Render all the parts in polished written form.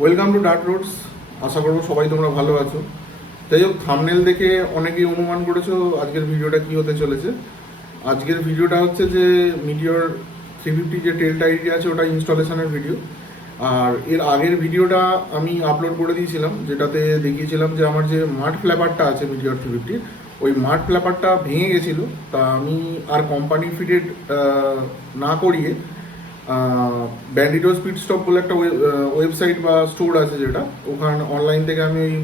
Welcome to dirt roads. আশা করবো সবাই তোমরা ভালো আছো। যাই হোক, থাম্বনেল দেখে অনেকেই অনুমান করেছো আজকের ভিডিওটা কি হতে চলেছে। আজকের ভিডিওটা হচ্ছে যে মিটিওর 350 যে টেল টাইডি আছে ওটা ইনস্টলেশনের ভিডিও। আর এর আগের ভিডিওটা আমি আপলোড করে দিয়েছিলাম, যেটাতে দেখিয়েছিলাম যে আমার যে মাড ফ্ল্যাপারটা আছে মিটিওর 350, ওই মাড ফ্ল্যাপারটা ভেঙে গেছিলো। তা আমি আর কোম্পানি ফিটেড না করিয়ে ব্যান্ডিটো স্পিড স্টপ বলে একটা ওয়েবসাইট বা স্টোর আছে, যেটা ওখানে অনলাইন থেকে আমি ওই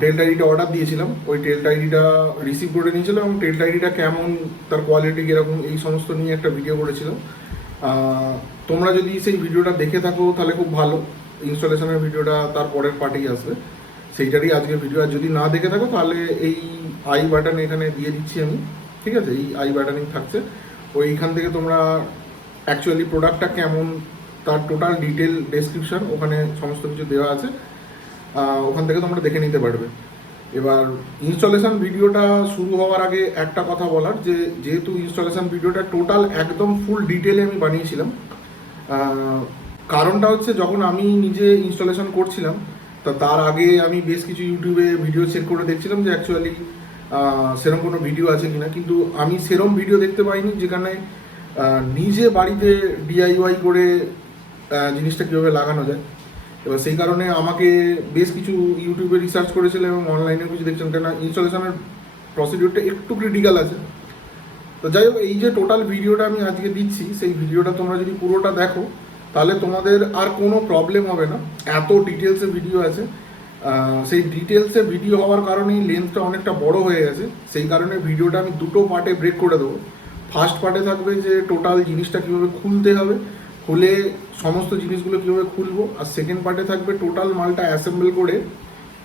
টেল টাইডিটা অর্ডার দিয়েছিলাম। ওই টেল টাইডিটা রিসিভ করে নিয়েছিলাম এবং টেল টাইডিটা কেমন, তার কোয়ালিটি কীরকম, এই সমস্ত নিয়ে একটা ভিডিও করেছিলাম। তোমরা যদি সেই ভিডিওটা দেখে থাকো তাহলে খুব ভালো। ইনস্টলেশনের ভিডিওটা তার পরের পার্টেই আসবে, সেইটারই আজকের ভিডিও। আর যদি না দেখে থাকো তাহলে এই আই বাটন এখানে দিয়ে দিচ্ছি আমি, ঠিক আছে? এই আই বাটনই থাকছে, ওইখান থেকে তোমরা অ্যাকচুয়ালি প্রোডাক্টটা কেমন তার টোটাল ডিটেল ডেসক্রিপশন ওখানে সমস্ত কিছু দেওয়া আছে, ওখান থেকে তোমরা দেখে নিতে পারবে। এবার ইনস্টলেশন ভিডিওটা শুরু হওয়ার আগে একটা কথা বলার, যে যেহেতু ইনস্টলেশন ভিডিওটা টোটাল একদম ফুল ডিটেলে আমি বানিয়েছিলাম, কারণটা হচ্ছে যখন আমি নিজে ইনস্টলেশন করছিলাম তা তার আগে আমি বেশ কিছু ইউটিউবে ভিডিও চেক করে দেখছিলাম যে অ্যাকচুয়ালি সেরকম কোনো ভিডিও আছে কিনা, কিন্তু আমি সেরম ভিডিও দেখতে পাইনি যেখানে নিজে বাড়িতে ডিআইওয়াই করে জিনিসটা কীভাবে লাগানো যায়। এবার সেই কারণে আমাকে বেশ কিছু ইউটিউবে রিসার্চ করেছিলাম এবং অনলাইনেও কিছু দেখছিলাম, কেন ইনস্টলেশনের প্রসিডিউরটা একটু ক্রিটিক্যাল আছে। তো যাই হোক, এই যে টোটাল ভিডিওটা আমি আজকে দিচ্ছি, সেই ভিডিওটা তোমরা যদি পুরোটা দেখো তাহলে তোমাদের আর কোনো প্রবলেম হবে না। এত ডিটেলসে ভিডিও আছে, সেই ডিটেলসে ভিডিও হওয়ার কারণেই লেন্থটা অনেকটা বড় হয়ে গেছে। সেই কারণে ভিডিওটা আমি দুটো পার্টে ব্রেক করে দেবো। ফার্স্ট পার্টে থাকবে যে টোটাল জিনিসটা কীভাবে খুলতে হবে, খুলে সমস্ত জিনিসগুলো কীভাবে খুলবো, আর সেকেন্ড পার্টে থাকবে টোটাল মালটা অ্যাসেম্বল করে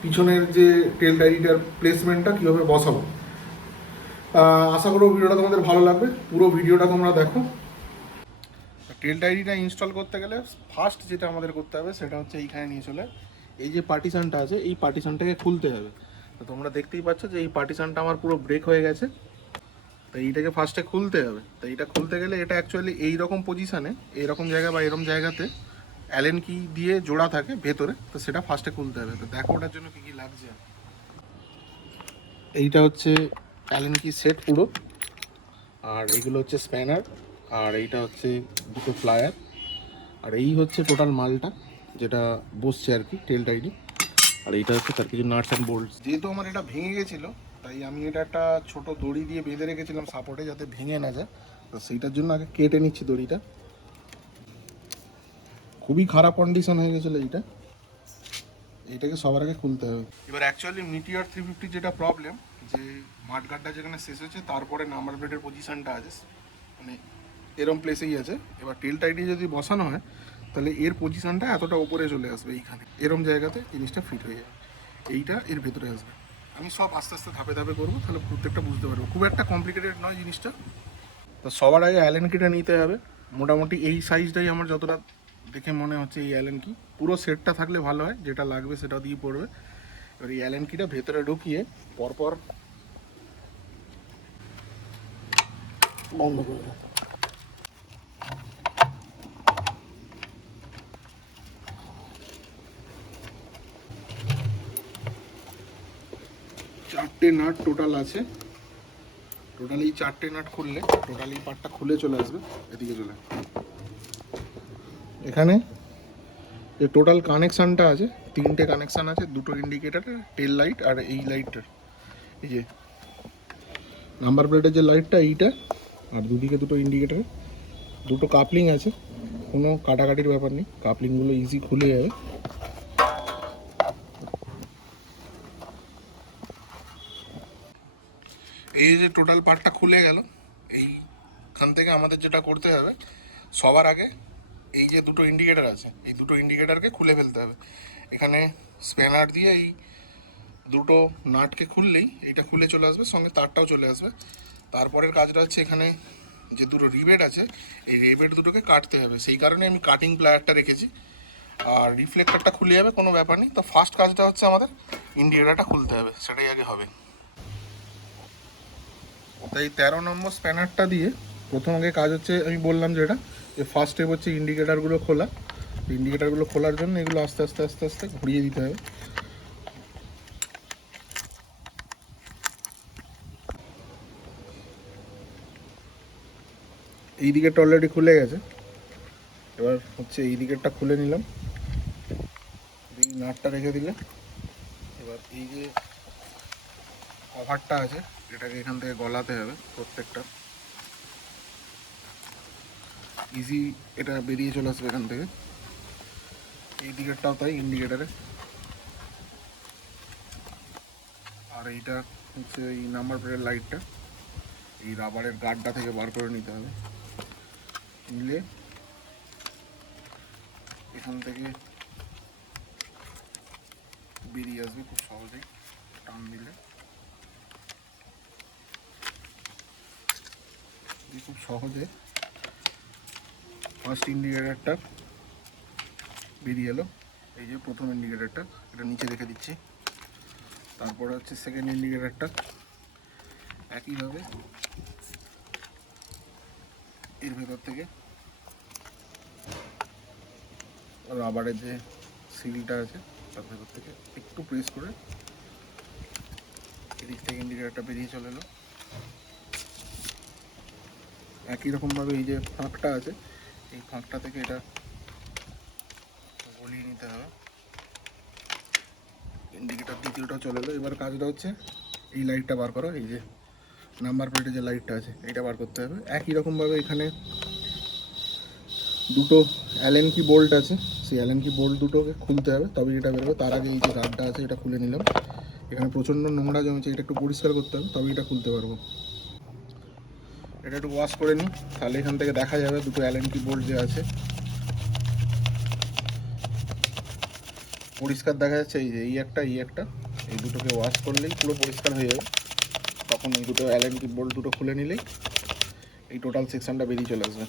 পিছনের যে টেল টাইডিটার প্লেসমেন্টটা কীভাবে বসাবো। আশা করব ভিডিওটা তোমাদের ভালো লাগবে, পুরো ভিডিওটা তোমরা দেখো। টেল টাইডিটা ইনস্টল করতে গেলে ফার্স্ট যেটা আমাদের করতে হবে সেটা হচ্ছে এইখানে নিয়ে চলে এই যে পার্টিশনটা আছে, এই পার্টিশনটাকে খুলতে হবে। তো তোমরা দেখতেই পাচ্ছ যে এই পার্টিশনটা আমার পুরো ব্রেক হয়ে গেছে, তো এইটাকে ফার্স্টে খুলতে হবে। তো এইটা খুলতে গেলে এটা অ্যাকচুয়ালি এইরকম পজিশানে, এইরকম জায়গা বা এরকম জায়গাতে অ্যালেন কি দিয়ে জোড়া থাকে ভেতরে, তো সেটা ফার্স্টে খুলতে হবে। তো দেখো ওটার জন্য কী কী লাগছে। এইটা হচ্ছে অ্যালেন কি সেট পুরো, আর এইগুলো হচ্ছে স্প্যানার, আর এইটা হচ্ছে দুটো প্লায়ার, আর এই হচ্ছে টোটাল মালটা যেটা বসছে আর কি টেল টাইডি। আর এইটা হচ্ছে তার কিছু নাটস অ্যান্ড বোল্টস। যেহেতু আমার এটা ভেঙে গেছিলো তাই আমি এটা একটা ছোট দড়ি দিয়ে বেঁধে রেখেছিলাম সাপোর্টে, যাতে ভেঙে না যায়। তো সেইটার জন্য আগে কেটে নিচ্ছি দড়িটা। খুবই খারাপ কন্ডিশন হয়ে গেছিলো এইটাকে সবার আগে খুলতে হবে। এবার অ্যাকচুয়ালি মিটিওর 350 যেটা প্রবলেম, যে মাঠগাটটা যেখানে শেষ হচ্ছে তারপরে নাম্বার প্লেটের পজিশানটা আছে মানে এরম প্লেসেই আছে। এবার টেল টাইডি যদি বসানো হয় তাহলে এর পজিশানটা এতটা উপরে চলে আসবে, এইখানে এরম জায়গাতে জিনিসটা ফিট হয়ে যাবে, এইটা এর ভেতরে আসবে। আমি সব আস্তে আস্তে ধাপে ধাপে করবো, তাহলে প্রত্যেকটা বুঝতে পারবো। খুব একটা কমপ্লিকেটেড নয় জিনিসটা। তো সবার আগে অ্যালেন কিটা নিতে হবে। মোটামুটি এই সাইজটাই আমার যতটা দেখে মনে হচ্ছে এই অ্যালেন কি, পুরো সেটটা থাকলে ভালো হয়, যেটা লাগবে সেটা দিয়ে পড়বে। এবার এই অ্যালেন কিটা ভেতরে ঢুকিয়ে পরপর বন্ধ করে দেবো। চারটে নাট টোটাল আছে, টোটাল এই চারটে নাট খুললে টোটাল এই পার্টটা খুলে চলে আসবে। এদিকে চলে এখানে যে টোটাল কানেকশানটা আছে, তিনটে কানেকশান আছে, দুটো ইন্ডিকেটার, টেল লাইট আর এই লাইটটা, এই যে নাম্বার প্লেটের যে লাইটটা এইটা, আর দুদিকে দুটো ইন্ডিকেটার, দুটো কাপলিং আছে, কোনো কাটাকাটির ব্যাপার নেই, কাপলিংগুলো ইজি খুলে যাবে। এই যে টোটাল পার্টটা খুলে গেল, এইখান থেকে আমাদের যেটা করতে হবে সবার আগে এই যে দুটো ইন্ডিকেটার আছে, এই দুটো ইন্ডিকেটারকে খুলে ফেলতে হবে। এখানে স্প্যানার দিয়ে এই দুটো নাটকে খুললেই এইটা খুলে চলে আসবে, সঙ্গে তারটাও চলে আসবে। তারপরের কাজটা হচ্ছে এখানে যে দুটো রিবেট আছে, এই রিবেট দুটোকে কাটতে হবে, সেই কারণে আমি কাটিং প্লায়ারটা রেখেছি। আর রিফ্লেক্টরটা খুলে যাবে, কোনো ব্যাপার নেই। তো ফার্স্ট কাজটা হচ্ছে আমাদের ইন্ডিকেটারটা খুলতে হবে, সেটাই আগে হবে। তাই 13 নম্বর স্প্যানারটা দিয়ে প্রথম আগে কাজ হচ্ছে, আমি বললাম যেটা যে ফার্স্ট স্টেপ হচ্ছে ইন্ডিকেটারগুলো খোলা। ইন্ডিকেটারগুলো খোলার জন্য এগুলো আস্তে আস্তে আস্তে আস্তে ঘুরিয়ে দিতে হবে। এই দিকেরটা অলরেডি খুলে গেছে, এবার হচ্ছে এই দিকেরটা খুলে নিলাম, এই নাটটা রেখে দিলে এবার এই যে কভারটা আছে এটাকে এখান থেকে গলাতে হবে প্রত্যেকটা, ইজি এটা বেরিয়ে চলে আসবে এখান থেকে। এই দিকেরটাও তাই ইন্ডিকেটারে, আর এইটা হচ্ছে এই নাম্বার প্লেটের লাইটটা এই রাবারের গার্ডটা থেকে বার করে নিতে হবে, নিলে এখান থেকে বেরিয়ে আসবে খুব সহজেই টান দিলে, খুব সহজে ফার্স্ট ইন্ডিকেটারটা বেরিয়ে এলো। এই যে প্রথম ইন্ডিকেটারটা এটা নিচে রেখে দিচ্ছি, তারপরে হচ্ছে সেকেন্ড ইন্ডিকেটারটা একইভাবে এর ভেতর থেকে রাবারের যে সিলটা আছে তার ভেতর থেকে একটু প্রেস করে এদিক থেকে ইন্ডিকেটারটা বেরিয়ে চলে এলো। একই রকমভাবে এই যে ফাঁকটা আছে এই ফাঁকটা থেকে এটা গলিয়ে নিতে হবে, ইন্ডিকেটার দ্বিতীয়টা চলে এলো। এবার কাজটা হচ্ছে এই লাইটটা বার করা, এই যে নাম্বার প্লেটে যে লাইটটা আছে এইটা বার করতে হবে। একই রকমভাবে এখানে দুটো অ্যালেন কি বোল্ট আছে, সেই অ্যালেন কি বোল্ট দুটোকে খুলতে হবে তবে এটা বেরোবে। তার আগে এই যে গার্ডটা আছে এটা খুলে নিলাম, এখানে প্রচণ্ড নোংরা জমেছে এটা একটু পরিষ্কার করতে হবে তবে এটা খুলতে পারবো। এটা একটু ওয়াশ করে নিই, তাহলে এখান থেকে দেখা যাবে দুটো অ্যালেন কি বোল্ট যে আছে পরিষ্কার দেখা যাচ্ছে। এই যে এই একটা এই দুটোকে ওয়াশ করলেই পুরো পরিষ্কার হয়ে যাবে। তখন এই দুটো অ্যালেন কি বোল্ট দুটো খুলে নিলেই এই টোটাল সেকশনটা বেরিয়ে চলে আসবে।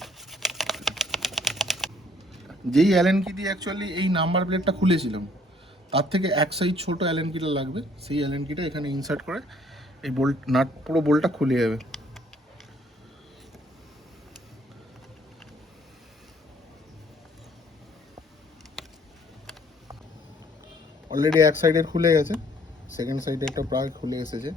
যেই অ্যালেন কি দিয়ে অ্যাকচুয়ালি এই নাম্বার প্লেটটা খুলেছিলাম তার থেকে এক সাইজ ছোটো অ্যালেন কিটা লাগবে, সেই অ্যালেন কিটা এখানে ইনসার্ট করে এই বোল্ট নাট পুরো বোল্টটা খুলে যাবে। অলরেডি এক সাইডের খুলে গেছে, সেকেন্ড সাইডেরটা প্রায় খুলে এসেছে।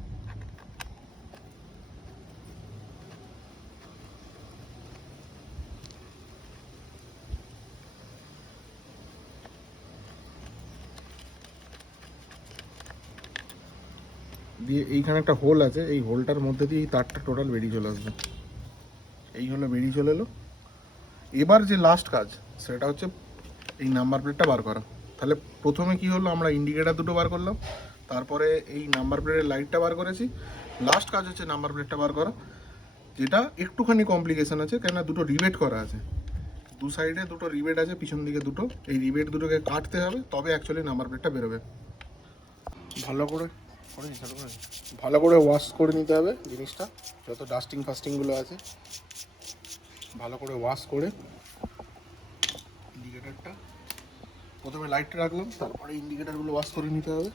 দিয়ে এইখানে একটা হোল আছে, এই হোলটার মধ্যে দিয়ে এই তারটা টোটাল বেরিয়ে চলে আসবে। এই হলো বেরিয়ে চলে এলো। এবার যে লাস্ট কাজ সেটা হচ্ছে এই নাম্বার প্লেটটা বার করা। তাহলে প্রথমে কি হলো, আমরা ইন্ডিকেটার দুটো বার করলাম, তারপরে এই নাম্বার প্লেটের লাইটটা বার করেছি, লাস্ট কাজ হচ্ছে নাম্বার প্লেটটা বার করা, যেটা একটুখানি কমপ্লিকেশন আছে কেননা দুটো রিবেট করা আছে, দু সাইডে দুটো রিবেট আছে, পিছন দিকে দুটো, এই রিবেট দুটোকে কাটতে হবে তবে অ্যাকচুয়ালি নাম্বার প্লেটটা বেরোবে। ভালো করে ভালো করে ওয়াশ করে নিতে হবে জিনিসটা, যত ডাস্টিং ফাস্টিংগুলো আছে ভালো করে ওয়াশ করে ইন্ডিকেটারটা প্রথমে লাইটটা রাখলাম, তারপরে ইন্ডিকেটারগুলো ওয়াশ করে নিতে হবে।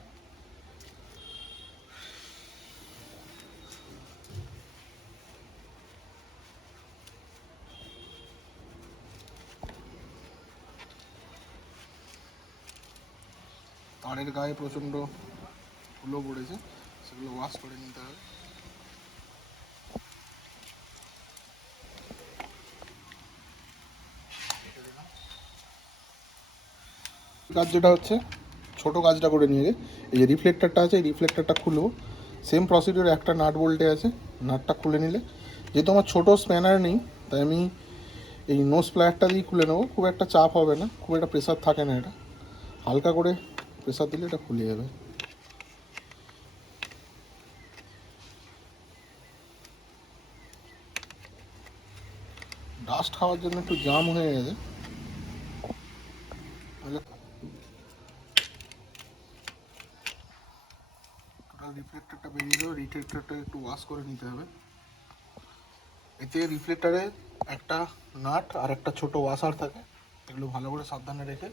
তারের গায়ে প্রচণ্ড ধুলো পড়েছে, সেগুলো ওয়াশ করে নিতে হবে। কাজ যেটা হচ্ছে ছোটো কাজটা করে নিয়ে এই যে রিফ্লেক্টারটা আছে এই রিফ্লেক্টারটা খুলবো, সেম প্রসিডিওর একটা নাট বোল্টে আছে, নাটটা খুলে নিলে, যেহেতু আমার ছোটো স্প্যানার নেই তাই আমি এই নোজ প্লায়ারটা দিয়েই খুলে নেবো, খুব একটা চাপ হবে না, খুব একটা প্রেসার থাকে না, এটা হালকা করে প্রেসার দিলে এটা খুলে যাবে। ডাস্ট খাওয়ার জন্য একটু জাম হয়ে গেছে, টোটাল রিফ্লেক্টারটা বেরিয়ে যাবে, রিফ্লেক্টারটা একটু ওয়াশ করে নিতে হবে। এতে রিফ্লেক্টারে একটা নাট আর একটা ছোট ওয়াশার থাকে, এগুলো ভালো করে সাবধানে রেখে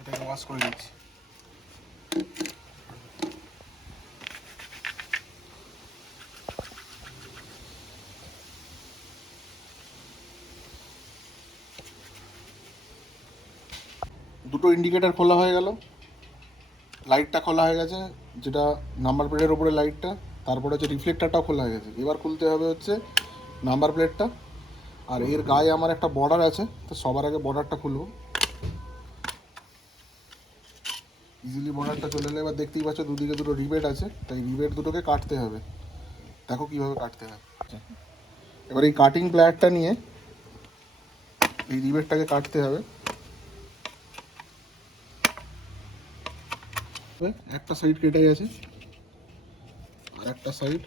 এটাকে ওয়াশ করে নিচ্ছি। দুটো ইন্ডিকেটার খোলা হয়ে গেল, লাইটটা খোলা হয়ে গেছে যেটা নাম্বার প্লেটের ওপরে লাইটটা, তারপরে হচ্ছে রিফ্লেক্টারটাও খোলা হয়ে গেছে। এবার খুলতে হবে হচ্ছে নাম্বার প্লেটটা, আর এর গায়ে আমার একটা বর্ডার আছে, তো সবার আগে বর্ডারটা খুলবো। ইজিলি বর্ডারটা চলে এলে এবার দেখতেই পাচ্ছ দুদিকে দুটো রিবেট আছে, তাই রিবেট দুটোকে কাটতে হবে। দেখো কীভাবে কাটতে হয়। এবার এই কাটিং প্লায়ারটা নিয়ে এই রিবেটটাকে কাটতে হবে। একটা সাইড কেটে গেছে, আর একটা সাইড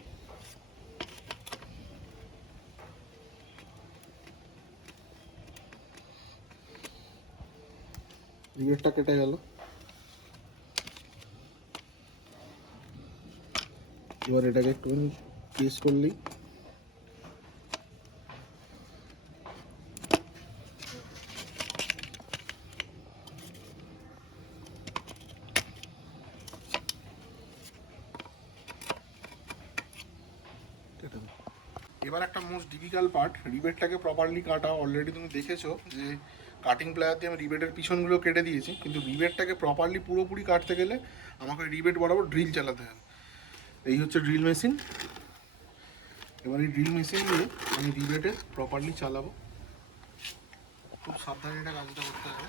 রিবেটটা কেটে গেল। এবার এটাকে একটু পেস্ট করলেই এবার একটা মোস্ট ডিফিকাল্ট পার্ট, রিবেটটাকে প্রপারলি কাটা। অলরেডি তুমি দেখেছো যে কাটিং প্লায়ার দিয়ে আমি রিবেটের পিছনগুলো কেটে দিয়েছি, কিন্তু রিবেটটাকে প্রপারলি পুরোপুরি কাটতে গেলে আমাকে রিবেট বরাবর ড্রিল চালাতে হবে। এই হচ্ছে ড্রিল মেশিন। এবার এই ড্রিল মেশিন দিয়ে আমি রিবেটে প্রপারলি চালাবো। খুব সাবধানে এটা কাজটা করতে হবে।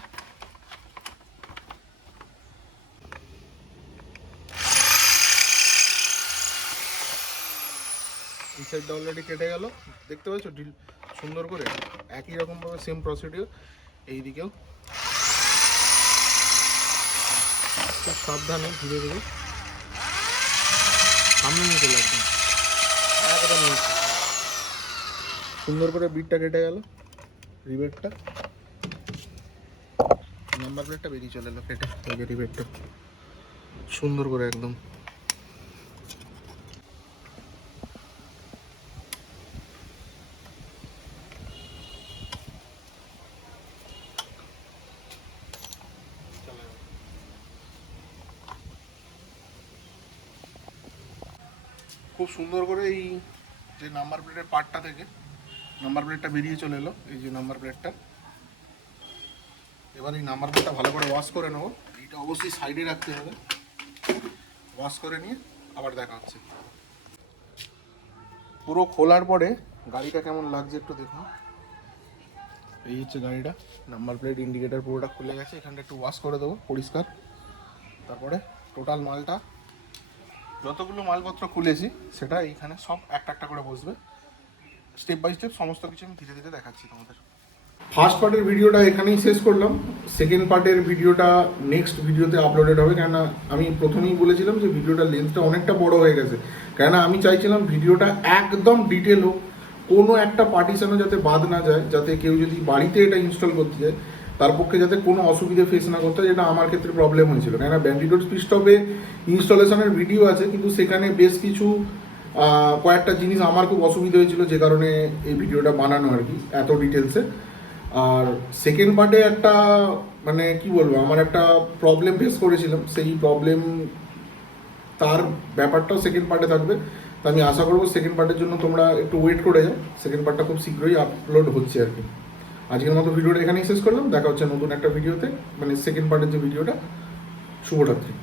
এই সাইডটা অলরেডি কেটে গেল, দেখতে পাচ্ছ ড্রিল সুন্দর করে। একই রকমভাবে সেম প্রসিডিওর এই দিকেও। খুব সাবধানে ধীরে ধীরে সামনে নিয়ে চলে আসবেন, একদম নিচে। সুন্দর করে বিটটা কেটে গেল, রিবেটটা নাম্বার প্লেটটা বেরিয়ে চলে এলো কেটে। ওই রিবেটটা সুন্দর করে একদম। খুব সুন্দর করে এই যে নাম্বার প্লেটের পার্টটা থেকে নাম্বার প্লেটটা বেরিয়ে চলে এলো, এই যে নাম্বার প্লেটটা। এবার এই নাম্বার প্লেটটা ভালো করে ওয়াশ করে নেবো। এইটা অবশ্যই সাইডে রাখতে হবে। ওয়াশ করে নিয়ে আবার দেখা হচ্ছে। পুরো খোলার পরে গাড়িটা কেমন লাগছে একটু দেখুন। এই হচ্ছে গাড়িটা, নাম্বার প্লেট ইন্ডিকেটার পুরোটা খুলে গেছে। এখানটা একটু ওয়াশ করে দেবো পরিষ্কার। তারপরে টোটাল মালটা যতগুলো মালপত্র খুলেছি সেটা এইখানে সব একটা একটা করে বসবে। স্টেপ বাই স্টেপ সমস্ত কিছু আমি ধীরে ধীরে দেখাচ্ছি তোমাদের। ফার্স্ট পার্টের ভিডিওটা এখানেই শেষ করলাম। সেকেন্ড পার্টের ভিডিওটা নেক্সট ভিডিওতে আপলোডেড হবে, কেননা আমি প্রথমেই বলেছিলাম যে ভিডিওটার লেন্থটা অনেকটা বড় হয়ে গেছে। কেননা আমি চাইছিলাম ভিডিওটা একদম ডিটেল হোক, কোনো একটা পার্টিশনও যাতে বাদ না যায়, যাতে কেউ যদি বাড়িতে এটা ইনস্টল করতে যায় তার পক্ষে যাতে কোনো অসুবিধা ফেস না করতে হয়, যেটা আমার ক্ষেত্রে প্রবলেম হয়েছিল। কেননা ব্যান্ডিডোর স্পিডস্টপে ইনস্টলেশনের ভিডিও আছে, কিন্তু সেখানে বেশ কিছু কয়েকটা জিনিস আমার খুব অসুবিধা হয়েছিল, যে কারণে এই ভিডিওটা বানানো আর কি এত ডিটেলসে। আর সেকেন্ড পার্টে একটা মানে কি বলবো, আমার একটা প্রবলেম ফেস করেছিলাম, সেই প্রবলেম তার ব্যাপারটাও সেকেন্ড পার্টে থাকবে। তো আমি আশা করবো সেকেন্ড পার্টের জন্য তোমরা একটু ওয়েট করে যাও। সেকেন্ড পার্টটা খুব শীঘ্রই আপলোড হচ্ছে আর কি। আজকের মতো ভিডিওটা এখানেই শেষ করলাম। দেখা হচ্ছে নতুন একটা ভিডিওতে, মানে সেকেন্ড পার্টের যে ভিডিওটা। শুভরাত্রি।